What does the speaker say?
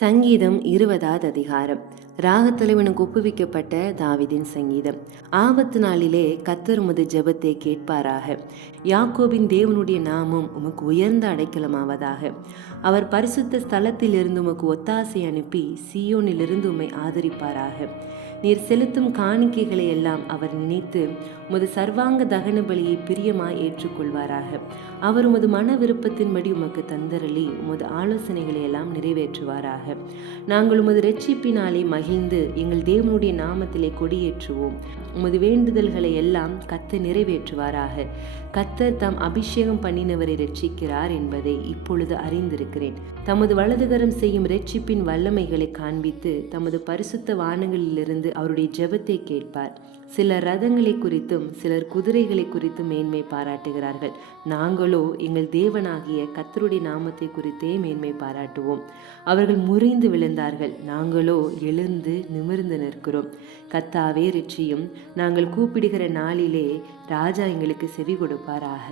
சங்கீதம் இருபதாவது அதிகாரம். ராகத்தலைவனுக்கு ஒப்புவிக்கப்பட்ட தாவிதின் சங்கீதம். ஆபத்து நாளிலே கத்தர் உமது ஜெபத்தை கேட்பாராக. யாக்கோபின் தேவனுடைய நாமம் உமக்கு உயர்ந்த அடைக்கலமாவதாக. அவர் பரிசுத்த ஸ்தலத்திலிருந்து உமக்கு ஒத்தாசை அனுப்பி சியோனிலிருந்து உம்மை ஆதரிப்பாராக. நீர் செலுத்தும் காணிக்கைகளை எல்லாம் அவர் நினைத்து உமது சர்வாங்க தகன பலியை பிரியமாய் ஏற்றுக்கொள்வாராக. அவர் உமது மன விருப்பத்தின்படி உமக்கு தந்தரளி உமது ஆலோசனைகளை எல்லாம் நிறைவேற்றுவாராக. நாங்கள் உமது ரட்சிப்பினாலே மகிழ்ந்து எங்கள் தேவனுடைய நாமத்திலே கொடியேற்றுவோம். உமது வேண்டுதல்களை எல்லாம் கத்து நிறைவேற்றுவாராக. கத்தர் தாம் அபிஷேகம் பண்ணினவரை ரட்சிக்கிறார் என்பதை இப்பொழுது அறிந்திருக்கிறேன். தமது வலதுகரம் செய்யும் ரட்சிப்பின் வல்லமைகளை காண்பித்து தமது பரிசுத்த வானங்களிலிருந்து அவருடைய ஜெபத்தை கேட்பார். சிலர் ரதங்களை குறித்தும் சிலர் குதிரைகளை குறித்தும் மேன்மை பாராட்டுகிறார்கள். நாங்களோ எங்கள் தேவனாகிய கத்தருடைய நாமத்தை குறித்தே மேன்மை பாராட்டுவோம். அவர்கள் முறிந்து விழுந்தார்கள். நாங்களோ எழுந்து நிமிர்ந்து நிற்கிறோம். கத்தாவே ரிச்சியும் நாங்கள் கூப்பிடுகிற நாளிலே ராஜா எங்களுக்கு செவி கொடுப்பாராக.